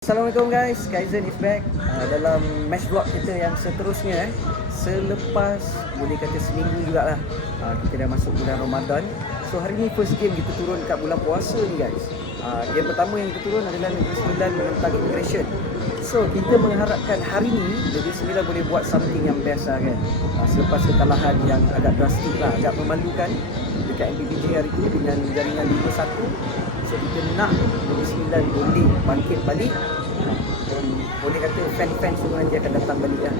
Assalamualaikum guys, Kaizen is back dalam match vlog kita yang seterusnya selepas boleh kata seminggu jugalah kita dah masuk bulan Ramadan. So hari ni first game kita turun dekat bulan puasa ni guys. Game pertama yang kita turun adalah Negeri Sembilan menentang Immigration. So kita mengharapkan hari ni Negeri Sembilan boleh buat something yang best lah kan. Selepas kekalahan yang agak drastik lah, agak memalukan dekat MPPJ hari tu dengan jaringan 5-1. So kita nak Negeri Sembilan boleh bangkit balik dan boleh kata fan-fan semua nanti akan datang balik lah.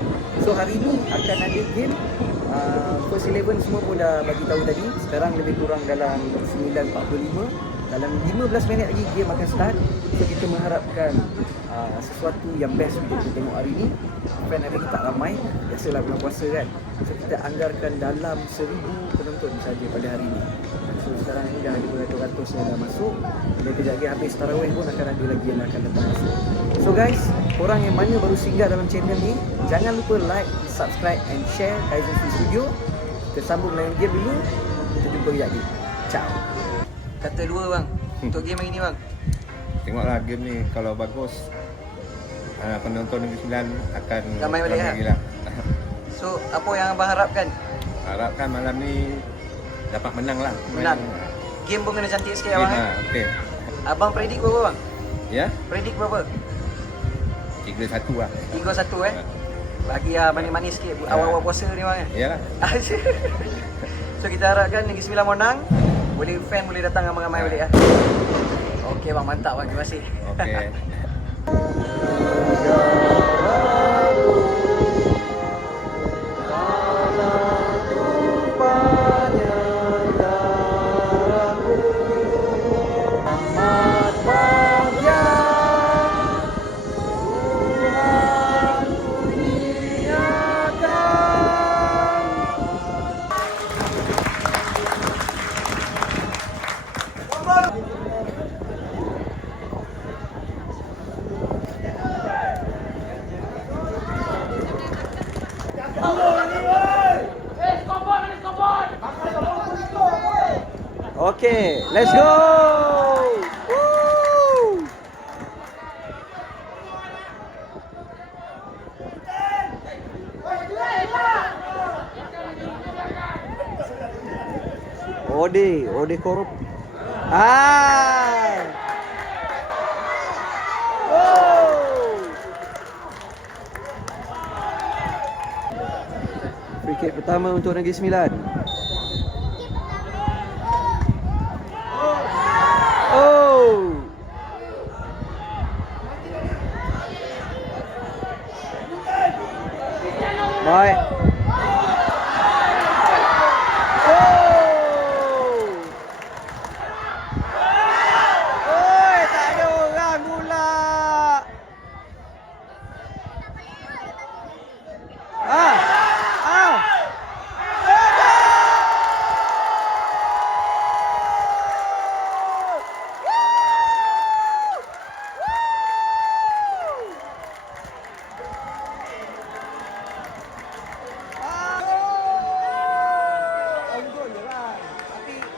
So hari ni akan ada game First 11 semua pun dah bagi tahu tadi. Sekarang lebih kurang dalam 9.45. Dalam 15 minit lagi game akan start. So kita mengharapkan sesuatu yang best untuk kita tengok hari ni. Fan hari ni tak ramai, biasalah bulan puasa kan. So kita anggarkan dalam 1,000 penonton saja pada hari ni. So sekarang ni dah ada beratus-ratus yang dah masuk. Dan kejap lagi habis tarawih pun akan ada lagi yang akan datang masuk. So guys, korang yang mana baru singgah dalam channel ni, jangan lupa like, subscribe and share Kaizen Studio. Kita sambung dengan game dulu. Kita jumpa kejap lagi. Ciao. Kata dua bang, untuk game hari ni bang. Tengoklah game ni, kalau bagus penonton Negeri Sembilan akan ramai balik lah. So apa yang abang harapkan? Harapkan malam ni dapat menang lah. Menang. Game pun kena cantik sikit abang okay. Abang predik berapa bang? Ya? Predik berapa? 3-1 lah. 3-1 Bagi manis-manis sikit awal-awal puasa ni bang Ya lah. So kita harapkan Negeri Sembilan menang. Boleh fan boleh datang ramai-ramai balik lah. Okey bang, mantap bang, terima kasih. Okey. Okay, let's go! Woo! Ode korup. Free kick pertama untuk Negeri Sembilan. Baik. Oi, tak ada orang pula.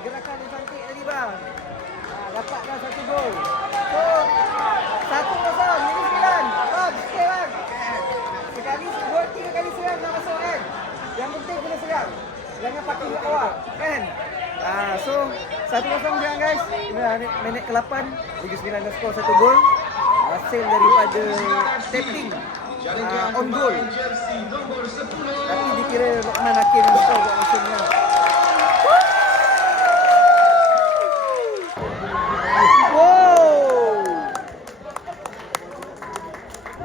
Gerakan yang cantik tadi bang. Dapatkan satu gol. So 1-0 Negeri Sembilan. Okey bang. Sekali gol 3 kali serang nak masuk kan. Yang penting kena serang. Jangan pakai buat awak kan. So 1-0 sekarang guys. Minit ke-8 Negeri Sembilan dah skor 1 gol. Hasil daripada tapping on goal. Tapi dikira Lokman Hakim yang skor buat macam ni.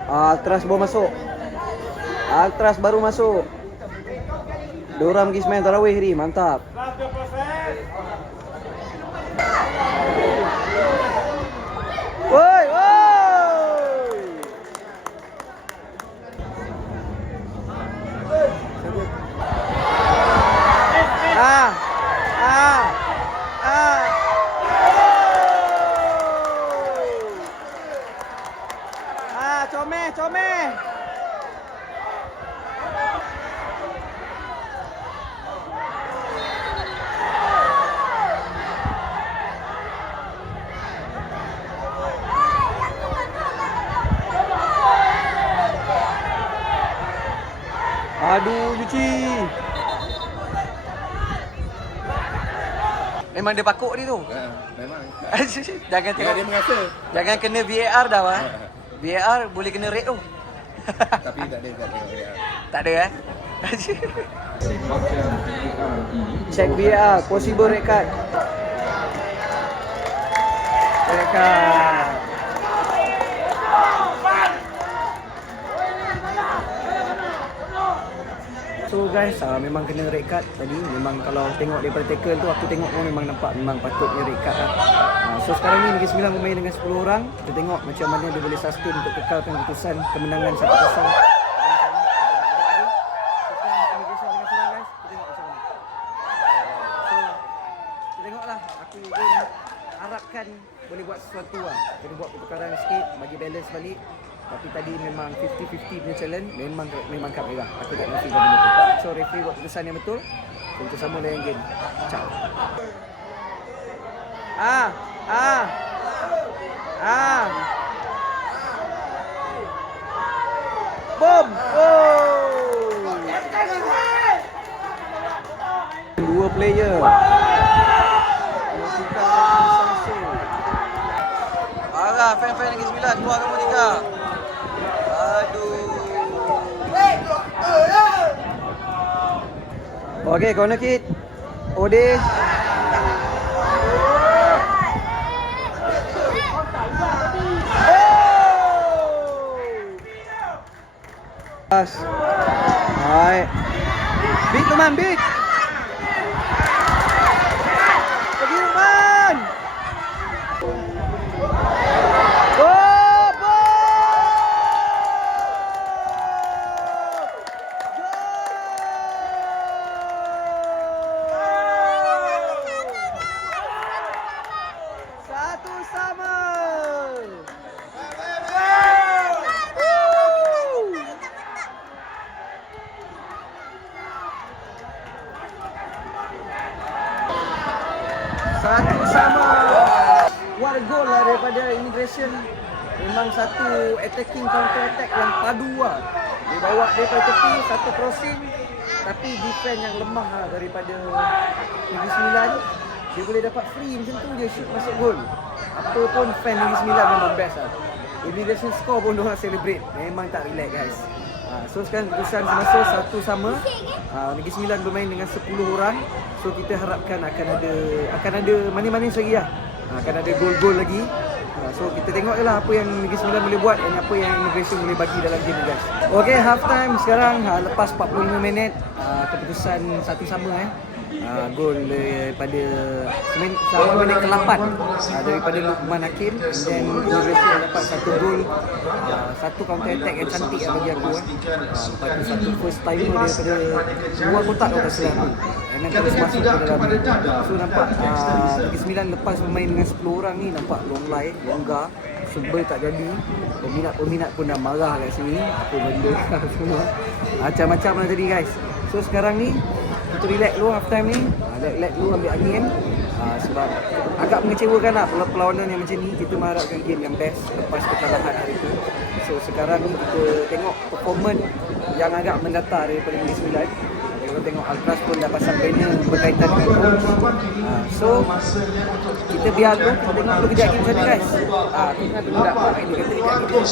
Altras baru masuk. Altras baru masuk. Diorang pergi semain tarawih ni, mantap. Woi, woi. Comel. Aduh, Yuci. Memang dia pakuk ni tu. Memang. Jangan Ya, dia mengasa. Jangan kena VAR dah, Wah. VAR boleh kena red tu. Tapi tak ada. Ya. Tak ada Check VAR, possible red card. Red card. So guys, memang kena red card tadi. Memang kalau tengok daripada tackle tu, aku tengok pun memang nampak memang patutnya red card lah. So sekarang ni Negeri Sembilan bermain dengan 10 orang. Kita tengok macam mana dia boleh sustain untuk kekalkan keputusan kemenangan 1-0. Harapkan boleh buat sesuatu lah. Kena buat pertukaran sikit, bagi balance balik. Tapi tadi memang 50-50 punya challenge. Memang kad merah. Aku tak nafikan benda tu. So referee buat keputusan yang betul. So, kita sama layan game. Ciao. Boom! Oh! Dua player. Parah, fan-fan Negeri Sembilan keluar nombor 3. Aduh. Okey, corner kick. Ode. Pas. Hai. Big teman, big. Pergi teman. Satu sama. What a goal lah daripada Immigration. Memang satu attacking counter attack yang padu lah. Dia bawa daripada tepi, satu crossing. Tapi defend yang lemah lah daripada Negeri Sembilan. Dia boleh dapat free macam tu je, shoot masuk gol. Apa pun fan Negeri Sembilan memang best lah. Immigration score pun diorang celebrate. Memang tak relax guys. So sekarang keputusan semasa satu sama. Negeri Sembilan bermain dengan 10 orang. So kita harapkan akan ada manis-manis lagi lah. Akan ada gol-gol lagi. So kita tengok je lah apa yang Negeri Sembilan boleh buat dan apa yang Immigration boleh bagi dalam game ni guys. Okay, half time sekarang. Lepas 45 minit keputusan satu sama gol daripada sama minit ke-8 daripada Luqman Hakim, dan Immigration dapat satu gol, satu counter attack yang cantik bagi aku. Lepas tu satu first timer daripada luar kotak kalau tak silap tu, dan terus masuk ke dalam. So nampak Negeri Sembilan lepas bermain dengan 10 orang ni nampak longgar, serba tak jadi. Peminat pun dah marah kat sini, apa benda semua macam-macam lah tadi guys. So sekarang ni kita relax dulu half time ni, relax dulu ambil angin, sebab agak mengecewakan lah perlawanan yang macam ni. Kita mengharapkan game yang best lepas kekalahan hari tu. So sekarang ni kita tengok performance yang agak mendatar daripada Negeri Sembilan. Kita tengok Alcraz pun dah pasang banner berkaitan dengan coach. So kita biar dulu, kita tengok dulu kejap game sana guys. Kita tengok tak dia kata kejap game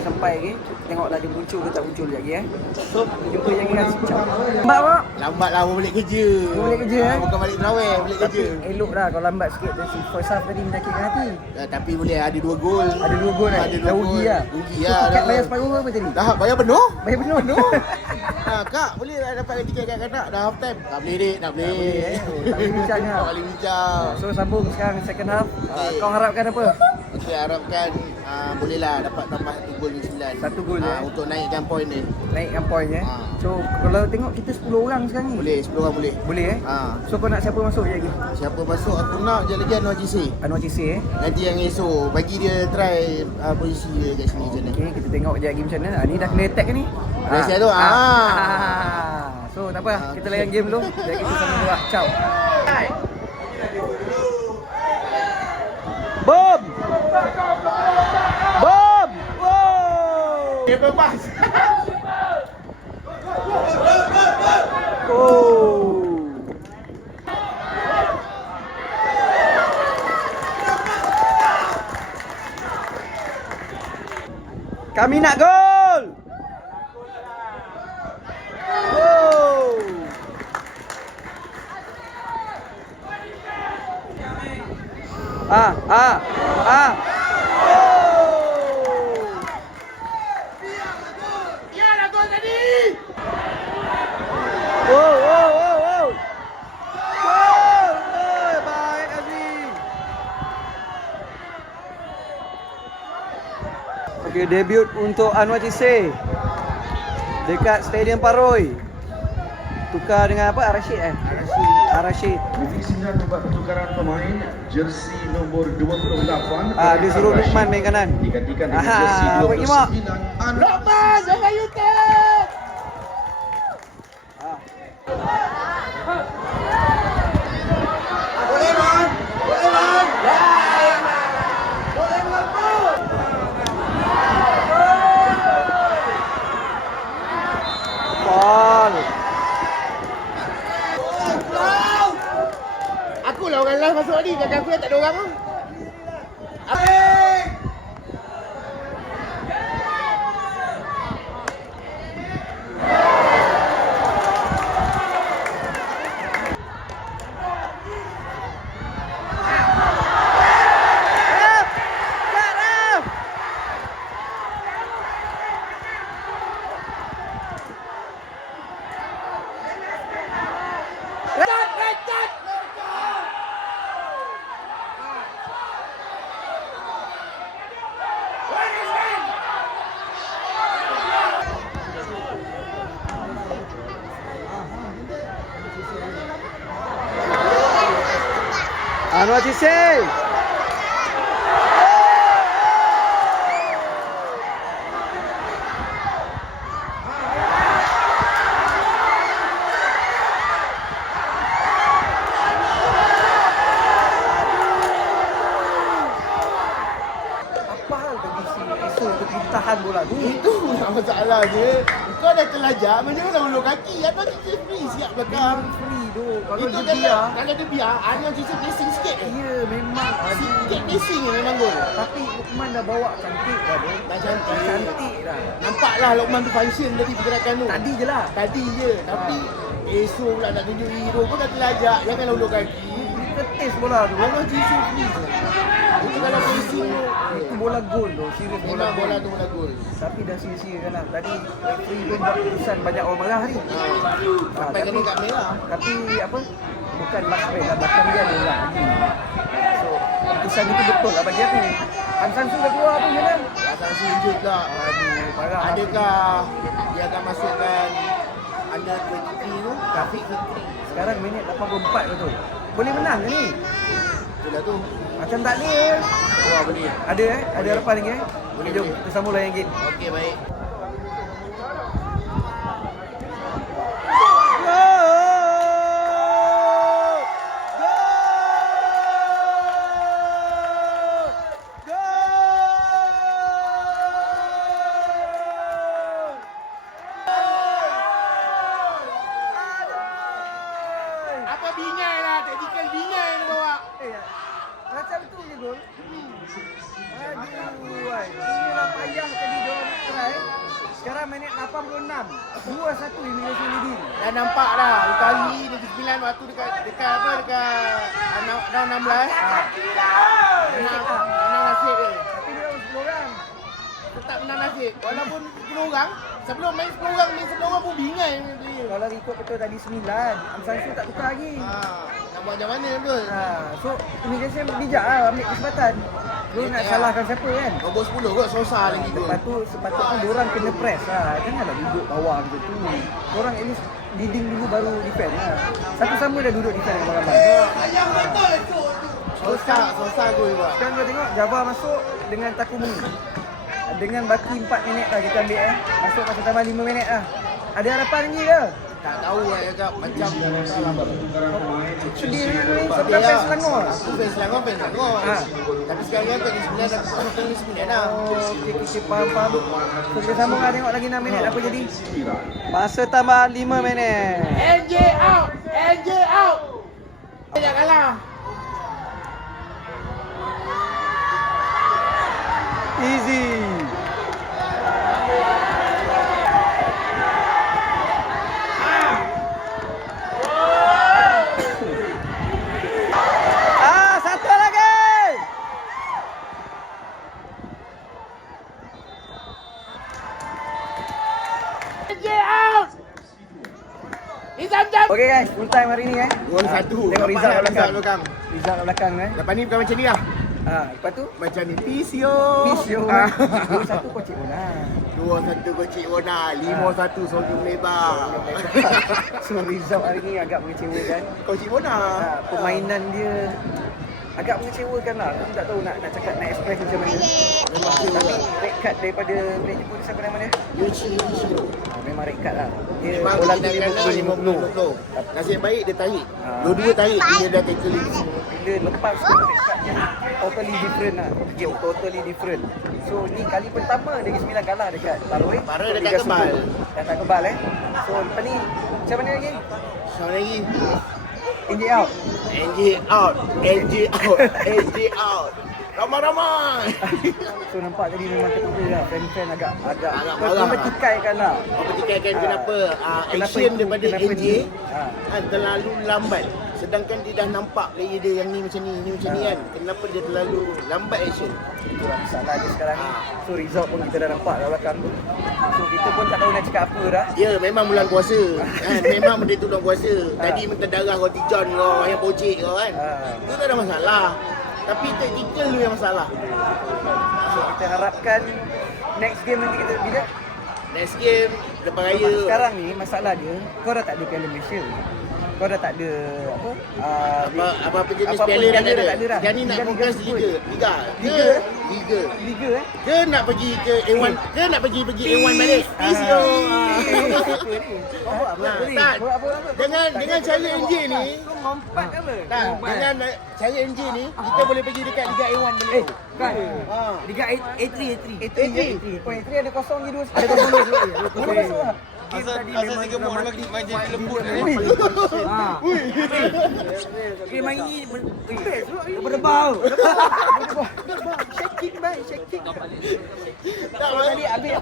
sampai lagi. Tengoklah dia muncul ke tak muncul lagi So jumpa lagi guys. Ciao. Lambat tak? Lambat lah, balik kerja. Balik kerja Bukan balik terawih, balik kerja. Elok lah kalau lambat sikit. First half tadi menyakitkan hati. Tapi boleh ada 2 gol. Ada 2 gol Ada 2 gol. Rugi lah. So tiket bayar separuh apa tadi? Dah bayar penuh? Bayar penuh. Kak, boleh tak dapat tiket kat kanak dah half time? Tak boleh dek, tak boleh. Tak boleh bincang lah. Tak boleh bincang. So sambung sekarang second half. Kau harapkan apa? Okey, harapkan bolehlah dapat tambah 1 gol ni 9. 1 gol untuk naikkan poin ni. Naikkan poin So kalau tengok kita 10 orang sekarang ni. Boleh, 10 orang boleh. Boleh So kau nak siapa masuk je lagi? Siapa masuk aku nak je lagi Anwar JC. Anwar JC Nanti yang esok bagi dia try posisi dia kat sini macam mana. Okey, kita tengok je lagi macam mana. Ni dah kena attack ke ni? Biasa tu. So tak apa, kita layan game dulu. Jadi kita sama dulu. Ciao. Boom! Boom! Wow! Dia bebas. Kami nak gol. Oh. Ah. Oh. Oh. Gol. Baik Aziz. Okey, debut untuk Anwar Cisse dekat Stadium Paroi. Tukar dengan apa? Rashid Rashid. Divisi 9 buat pertukaran pemain jersey nombor 28. Dia suruh Lukman main kanan. Digantikan dengan jersey bagi mak. 29. Lokman, jangan YouTube. Boleh man. Boleh melapor. Gol. Aku lah orang last masuk tadi. Belakang aku dah tak ada orang tu. Anwar Cisse. Apa hal bagi si Esok untuk tahan bola tu? Itu lah masalah dia. Kau dah terlajak, macam mana ulur kaki? Atau cici free siap belakang. Free tu. Kalau Itu dia biar. kalau dia biar, Anwar cici placing sikit je. Ya memang. Sikit placing je memang gol. Tapi Lukman dah bawa cantik dah tu. Dah cantik. Cantik dah. Nampaklah Lokman tu function tadi pergerakan tu. Tadi je lah. Tadi je. Tapi esok pula nak tunjuk hero pun dah terlajak. Janganlah ulur kaki. Kita test bola tu. Anwar cici free je. Itu kalau placing tu. Itu bola gol tu. Serius bola Memang gol. bola tu bola gol. Tapi dah sia-sia lah. Tadi referee pun buat keputusan banyak orang marah ni. Sampai kena kat merah. Tapi apa? Bukan last man lah. Belakang dia ada orang lagi. So, keputusan itu betul lah bagi aku. Hansan Su dah keluar tu je lah. Asal sujud tak. Aduh, parah. Adakah dia akan masukkan under 23 tu? Rafiq Fikri. Sekarang minit 84 betul. Boleh menang ke ni? Itulah tu. Macam tak ada. Wah boleh. Ada Ada harapan lagi Boleh, Jom, boleh. kita sambung layan game. Okey baik. Apa bingai lah, tactical bingai dia bawa. Macam tu je gol. Aduh, inilah payah tadi diorang nak try. Sekarang minit 86. 2-1 Indonesia leading. Dah nampak dah, Utari Negeri Sembilan waktu dekat apa dekat round 16. Menang nasib dia. Tapi dia 10 orang. Tetap menang nasib. Walaupun 10 orang, sebelum main 10 orang, main 10 orang pun bingai main player. Kalau ikut betul tadi 9, Amsansu tak tukar lagi. Nak buat macam mana betul? So Indonesia bijak lah ambil kesempatan. Lu nak salahkan siapa kan? Nombor 10 kot, Sosa lagi tu. Lepas tu sepatutnya diorang kena press lah. Janganlah duduk bawah macam tu. Diorang at least leading dulu baru defend lah. Satu sama dah duduk defend dengan ramai. Sosa gol juga. Sekarang kita tengok Java masuk dengan Takumi. Dengan baki 4 minit lah kita ambil Masuk masa tambah 5 minit lah. Ada harapan lagi ke? Tak tahu lah cakap macam Sedih dengan ni sebab Sedih fans lah. Selangor. Aku fans Selangor, fans Selangor. Tapi sekarang kan Negeri Sembilan dah masuk Negeri Sembilan lah. Okey, kita faham. So, kita sambung lah tengok lagi 6 minit apa jadi. Masa tambah 5 minit. NJ out! NJ out! Jangan kalah. Easy. jam. Okey guys, full time hari ni 2-1. Tengok Rizal kat belakang. belakang. Rizal kat belakang Lepas ni bukan macam ni lah. Lepas tu Macam ni. Pisio. Pisio. 2-1 kocik Ona. 2-1 Kocik Ona. 5-1 Sorghum Lebar. So result hari ni agak mengecewakan. Kocik Ona. Permainan dia agak mengecewakan lah. Aku tak tahu nak cakap nak express macam mana. Tapi red card daripada Black Jepun siapa nama dia? Memang red card lah. Dia Memang bola tu tindakan dia 50-50. Nasib baik dia tarik. Ah. Dua-dua tarik dia dah tackling. Bila lepas tu red card dia totally different lah. Game totally different. So ni kali pertama Negeri Sembilan kalah dekat Paroi. Paroi So, dekat Liga Kebal. Satu. Datang Kebal So lepas ni macam mana lagi? Sama lagi. NJ out. NJ out. NJ out. NJ out. Ramai-ramai. So nampak tadi memang ketika lah fan-fan agak marah. mempertikaikan lah. Mempertikaikan kenapa Kenapa action itu? daripada Kenapa NJ ni? terlalu lambat. Sedangkan dia dah nampak player dia yang ni macam ni, ni macam ni kan. Kenapa dia terlalu lambat action? Itulah masalah dia sekarang ni. So result pun kita dah nampak kat belakang tu. So kita pun tak tahu nak cakap apa dah. Ya, memang bulan puasa. Memang benda tu bulan puasa. Tadi minta darah roti john kau, ayam pocik kau kan. Itu tak ada masalah. Tapi tactical tu yang masalah. So kita harapkan next game nanti kita bila? Next game, lepas raya. Sekarang ni masalah dia, kau dah tak ada Piala Malaysia. Kau dah tak ada Apa-apa jenis apa-apa piala dah piala tak dah tak ada ada. dah. Jadi nak Liga fokus tersebut. Liga. Liga? Liga. Liga Ke nak pergi ke A1? Ke nak pergi A1 balik? Pisio. Tak. Dengan cara NJ ni, ngompat apa? tak, dengan cara NJ ni, kita boleh pergi dekat Liga A1 balik. Kan? Liga A3. Point 3 ada kosong je dua. Ada kosong dua. Mana masuk lah? Asal si gemuk dia main jadi lembut ni. Okey, main ni berdebau. Shaking. Tak, Tadi habis.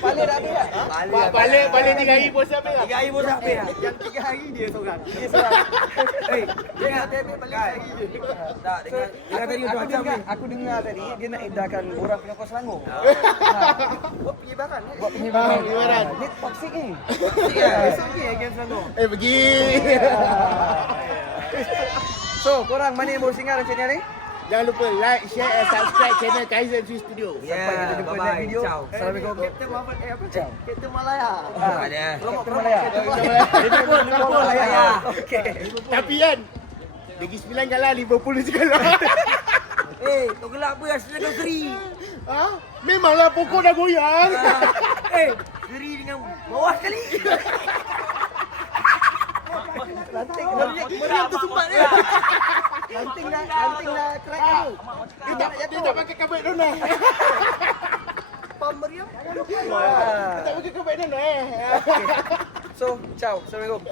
Paling dah habis dah. balik 3 hari puasa habis lah. 3 hari pun dah habis dah. Yang 3 hari dia seorang. Dengar tadi balik lagi dia. Tak, dengar tadi aku dengar tadi dia nak edarkan orang punya kos Selangor. Buat penyebaran. Ni toxic ni. Esok ni against Selangor. Pergi. So, korang mana yang baru singgah macam ni? Jangan lupa like, share and subscribe channel Kaizen Swiss Studio. Sampai kita jumpa dalam video. Assalamualaikum. Captain Muhammad apa? Ciao. Captain Malaya. Ada. Captain Malaya. Liverpool Malaya. Okey. Tapi kan, Negeri Sembilan kalah, Liverpool mesti kalah. Kau gelap apa Arsenal kau Seri? Memanglah pokok dah goyang. Seri dengan bawah sekali. Lanting meriam tu sumbat dia. Lanting dah crack tu. Dia tak pakai kabel dona. Pam meriam. Tak pakai kabel dona. So, ciao. Assalamualaikum.